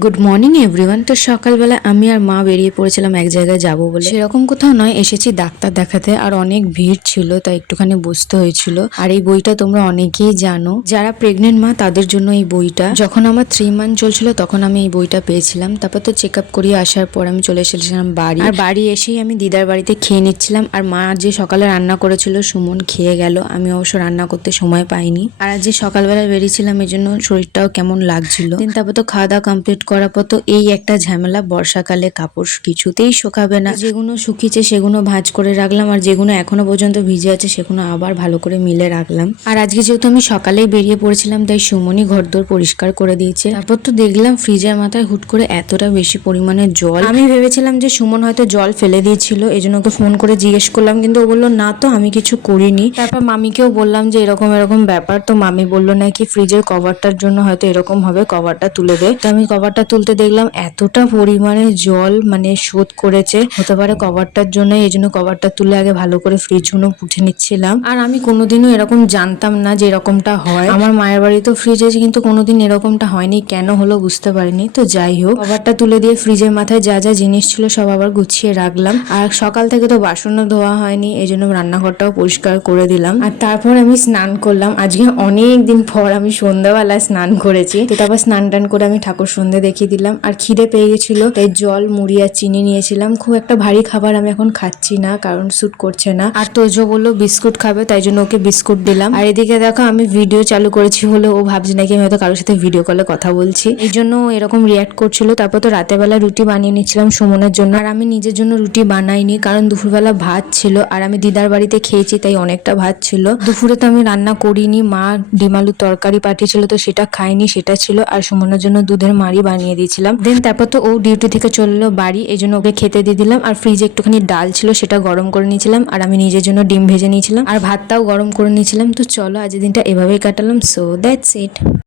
Good morning everyone. তো সকালবেলা আমি আর মা বেরিয়ে পড়েছিলাম এক জায়গায় যাব বলে। সেরকম কোথাও নয়, এসেছি ডাক্তার দেখাতে, আর অনেক ভিড় ছিল তাই একটুখানি বসতে হয়েছিল। আর এই বইটা তোমরা অনেকেই জানো, যারা প্রেগনেন্ট মা তাদের জন্য এই বইটা। যখন আমার 3 মান্থ চলছিল তখন আমি এই বইটা পেয়েছিলাম। তারপর তো চেক আপ করিয়ে আসার পর আমি চলে এসেছিলাম বাড়ি। আর বাড়ি এসেই আমি দিদার বাড়িতে খেয়ে নিচ্ছিলাম। আর মা যে সকালে রান্না করেছিল সুমন খেয়ে গেল, আমি অবশ্য রান্না করতে সময় পাইনি। আর আজ যে সকালবেলা বেরিয়েছিলাম এই জন্য শরীরটাও কেমন লাগছিল। তারপর তো খাওয়া দাওয়া কমপ্লিট করার পর তো এই একটা ঝামেলা, বর্ষাকালে কাপড় কিছুতেই শুকাবে না। যেগুলো শুকিয়েছে সেগুলো ভাঁজ করে রাখলাম, আর যেগুলো এখনো পর্যন্ত ভিজে আছে সেগুলো আবার ভালো করে মিলে রাখলাম। আর আজকে যেহেতু আমি সকালেই বেরিয়ে পড়েছিলাম তাই সুমনই ঘরদোর পরিষ্কার করে দিয়েছে। তারপর তো দেখলাম ফ্রিজের মাথায় হুট করে এতটা বেশি পরিমাণে জল। আমি ভেবেছিলাম যে সুমন হয়তো জল ফেলে দিয়েছিল, এই জন্য ওকে ফোন করে জিজ্ঞেস করলাম, কিন্তু ও বললো না তো, আমি কিছু করিনি। তারপর মামিকেও বললাম যে এরকম এরকম ব্যাপার, তো মামি বললো নাকি ফ্রিজের কভারটার জন্য হয়তো এরকম হবে, কভারটা তুলে দে। তো আমি কভারটা তুলতে দেখলাম এতটা পরিমাণে জল মানে শোধ করেছে, হতে পারে কভারটার জন্য। এই জন্য কভারটা তুলে আগে ভালো করে ফ্রিজগুলো পুঁছে নিচ্ছিলাম। আর আমি কোনোদিনও এরকম জানতাম না যে এরকমটা হয়। আমার মায়ের বাড়িতেও ফ্রিজ আছে কিন্তু কোনোদিন এরকমটা হয়নি, কেন হলো বুঝতে পারিনি। তো যাই হোক, কভারটা তুলে দিয়ে ফ্রিজের মাথায় যা যা জিনিস ছিল সব আবার গুছিয়ে রাখলাম। আর সকাল থেকে তো বাসনও ধোয়া হয়নি, এই জন্য রান্নাঘরটাও পরিষ্কার করে দিলাম। আর তারপর আমি স্নান করলাম। আজকে অনেক দিন পর আমি সন্ধ্যাবেলায় স্নান করেছি। তো তারপর স্নান টান করে আমি ঠাকুর সন্ধ্যে দেখিয়ে দিলাম। আর খিদে পেয়ে গেছিল তাই জল, মুড়ি আর চিনি নিয়েছিলাম। খুব একটা ভারী খাবার আমি এখন খাচ্ছি না, কারণ স্যুট করছে না। আর তোজো বললো বিস্কুট খাবে, তাই জন্য ওকে বিস্কুট দিলাম। আর এদিকে দেখো আমি ভিডিও চালু করেছি বলে ও ভাবছে নাকি আমি হয়তো কারোর সাথে ভিডিও কলে কথা বলছি, এই জন্য এরকম রিয়াক্ট করছিল। তারপর তো রাতের বেলা রুটি বানিয়ে নিচ্ছিলাম সুমনের জন্য। আর আমি নিজের জন্য রুটি বানাইনি, কারণ দুপুরবেলা ভাত ছিল আর আমি দিদার বাড়িতে খেয়েছি তাই অনেকটা ভাত ছিল। দুপুরে তো আমি রান্না করিনি, মা ডিম আলুর তরকারি পাঠিয়েছিল তো সেটা খাইনি, সেটা ছিল। আর সুমনের জন্য দুধের মাড়ি বানিয়ে দিয়েছিলাম। দেন তারপর তো ও ডিউটি থেকে চললো বাড়ি, এই জন্য ওকে খেতে দিয়ে দিলাম। আর ফ্রিজে একটুখানি ডাল ছিল সেটা গরম করে নিয়েছিলাম। আর আমি নিজের জন্য ডিম ভেজে নিয়েছিলাম আর ভাতটাও গরম করে নিয়েছিলাম। তো চলো আজকের দিনটা এভাবেই কাটালাম। So that's it.